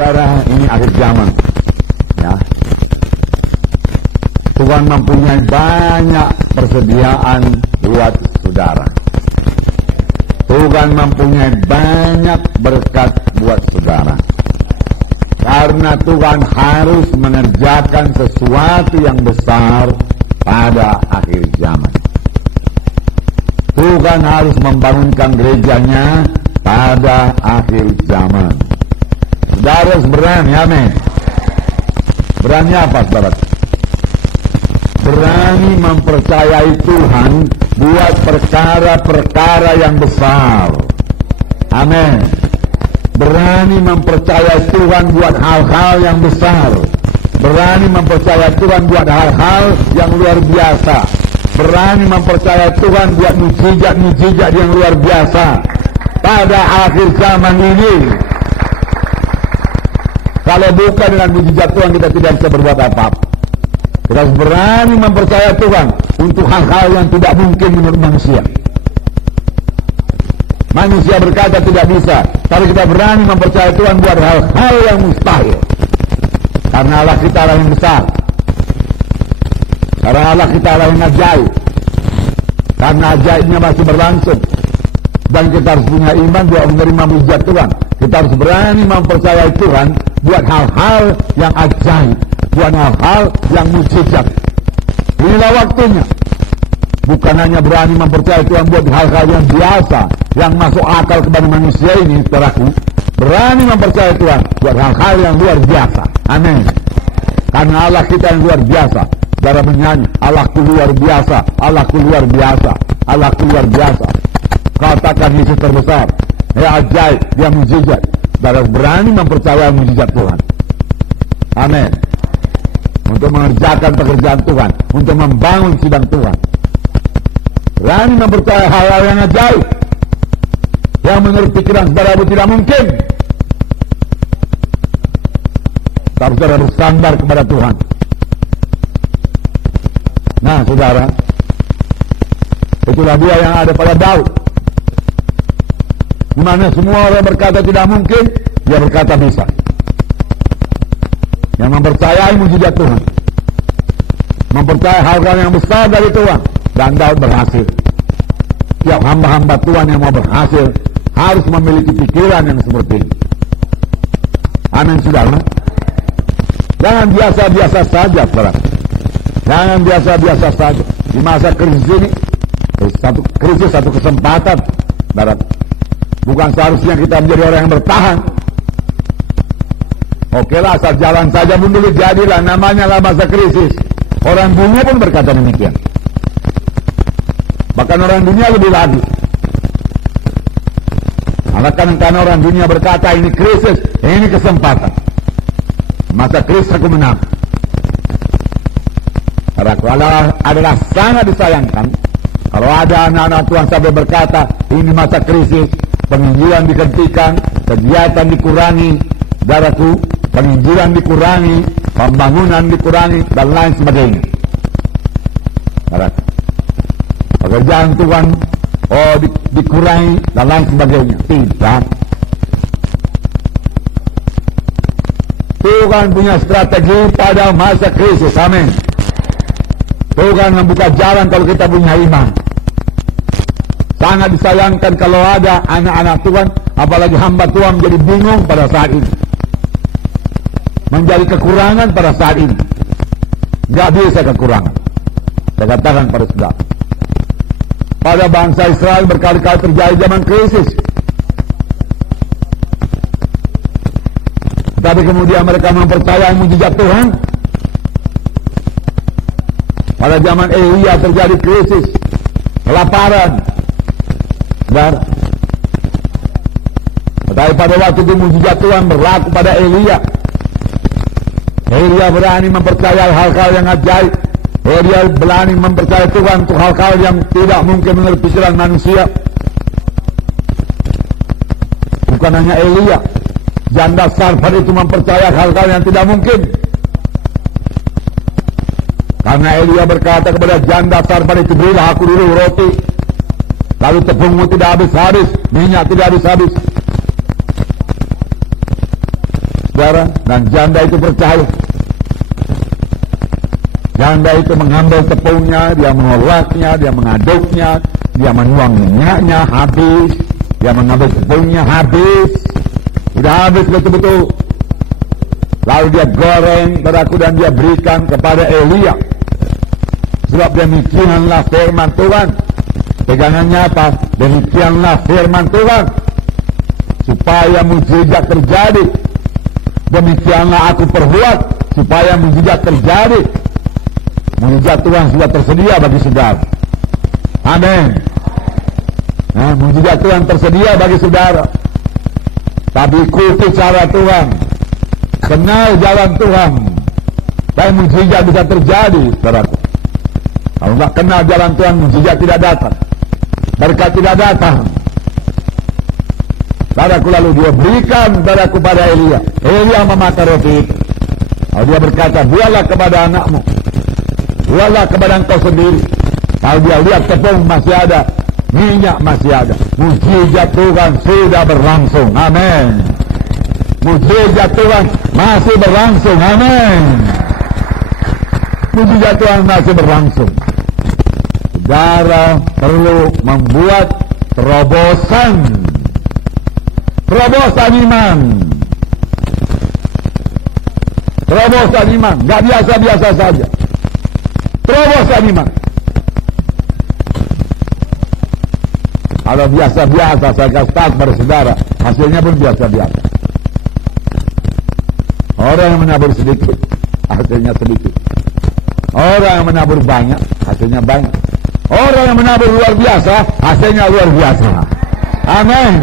Saudara, ini akhir zaman. Ya. Tuhan mempunyai banyak persediaan buat saudara. Tuhan mempunyai banyak berkat buat saudara. Karena Tuhan harus mengerjakan sesuatu yang besar pada akhir zaman. Tuhan harus membangunkan gerejanya pada akhir zaman. Saudara berani, amin. Berani apa, saudara? Berani mempercayai Tuhan buat perkara-perkara yang besar. Amin. Berani mempercayai Tuhan buat hal-hal yang besar. Berani mempercayai Tuhan buat hal-hal yang luar biasa. Berani mempercayai Tuhan buat mujizat-mujizat yang luar biasa pada akhir zaman ini. Kalau bukan dengan mujizat Tuhan, kita tidak bisa berbuat apa-apa. Kita harus berani mempercayai Tuhan untuk hal-hal yang tidak mungkin menurut manusia. Manusia berkata tidak bisa, tapi kita berani mempercayai Tuhan buat hal-hal yang mustahil. Karena Allah kita Allah yang besar. Karena Allah kita Allah yang ajaib. Karena ajaibnya masih berlangsung. Dan kita harus punya iman buat menerima mujizat Tuhan. Kita harus berani mempercayai Tuhan buat hal-hal yang ajaib, buat hal-hal yang mujizat. Inilah waktunya. Bukan hanya berani mempercayai Tuhan buat hal-hal yang biasa, yang masuk akal kepada manusia ini, saudaraku. Berani mempercayai Tuhan buat hal-hal yang luar biasa. Amin. Karena Allah kita yang luar biasa. Saudara menyanyi, Allahku luar biasa, Allahku luar biasa, Allahku luar biasa. Katakan Yesus terbesar, dia ajaib, dia mujizat. Saudara berani mempercayai mujizat Tuhan. Amin. Untuk mengerjakan pekerjaan Tuhan, untuk membangun sidang Tuhan. Berani mempercayai hal-hal yang ajaib, yang menurut pikiran saudara itu tidak mungkin. Tapi saudara bersandar kepada Tuhan. Nah, saudara, itulah dia yang ada pada Daud. Di mana semua orang berkata tidak mungkin, dia berkata bisa. Yang mempercayai mujizat Tuhan, mempercayai hal-hal yang besar dari Tuhan, dan Daud berhasil. Tiap hamba-hamba Tuhan yang mau berhasil harus memiliki pikiran yang seperti ini. Amin, saudara. Jangan biasa-biasa saja, saudara. Jangan biasa-biasa saja. Di masa krisis ini, satu kesempatan, saudara. Bukan seharusnya kita menjadi orang yang bertahan. Okelah, asal jalan saja pun dulu jadilah, namanya lah masa krisis. Orang dunia pun berkata demikian. Bahkan orang dunia lebih lagi. Karena orang dunia berkata ini krisis, ini kesempatan. Masa krisis aku menang. Adalah sangat disayangkan kalau ada anak-anak Tuhan sampai berkata ini masa krisis, penginjilan dihentikan, kegiatan dikurangi, saudaraku, penginjilan dikurangi, pembangunan dikurangi, dan lain sebagainya. Pekerjaan Tuhan dikurangi dan lain sebagainya. Tidak. Tuhan punya strategi pada masa krisis. Amin. Tuhan membuka jalan kalau kita punya iman. Sangat disayangkan kalau ada anak-anak Tuhan, apalagi hamba Tuhan, menjadi bingung pada saat ini, menjadi kekurangan pada saat ini. Gak bisa kekurangan. Saya katakan pada saudara, pada bangsa Israel berkali-kali terjadi zaman krisis, tapi kemudian mereka mempercayai mujizat Tuhan. Pada zaman Elia terjadi krisis, kelaparan, saudara. Tetapi pada waktu itu mujizat Tuhan berlaku pada Elia. Elia berani mempercayai hal-hal yang ajaib. Elia berani mempercayai Tuhan untuk hal-hal yang tidak mungkin menurut pikiran manusia. Bukan hanya Elia, janda Sarfat itu mempercayai hal-hal yang tidak mungkin. Karena Elia berkata kepada janda Sarfat itu, berilah aku dulu roti, lalu tepungmu tidak habis-habis, minyak tidak habis-habis. saudara, dan janda itu percaya. Janda itu mengambil tepungnya, dia mengolahnya, dia mengaduknya, dia menuang minyaknya habis, dia mengambil tepungnya habis, sudah habis betul-betul. Lalu dia goreng saudaraku dan dia berikan kepada Elia. Sebab demikianlah firman Tuhan. Pegangannya apa? Demikianlah firman Tuhan, supaya mujizat terjadi. Demikianlah aku perbuat supaya mujizat terjadi. Mujizat Tuhan sudah tersedia bagi saudara. Amin. Nah, mujizat Tuhan tersedia bagi saudara. Tapi ikuti cara Tuhan, kenal jalan Tuhan, dan mujizat bisa terjadi, saudaraku. Kalau tidak kenal jalan Tuhan, mujizat tidak datang, berkat tidak datang. Saudaraku, lalu dia berikan saudaraku pada Elia. Elia memakan roti itu. Lalu dia berkata, buatlah kepada anakmu, buatlah kepada engkau sendiri. Lalu dia lihat tepung masih ada, minyak masih ada. Mujizat Tuhan sudah berlangsung. Amin. Mujizat Tuhan masih berlangsung. Amin. Mujizat Tuhan masih berlangsung. Saudara perlu membuat terobosan iman. Terobosan iman, gak biasa-biasa saja. Terobosan iman. Kalau biasa-biasa, saya kasih tahu kepada saudara, hasilnya pun biasa-biasa. Orang yang menabur sedikit, hasilnya sedikit. Orang yang menabur banyak, hasilnya banyak. Orang yang menabur luar biasa, hasilnya luar biasa. Amin.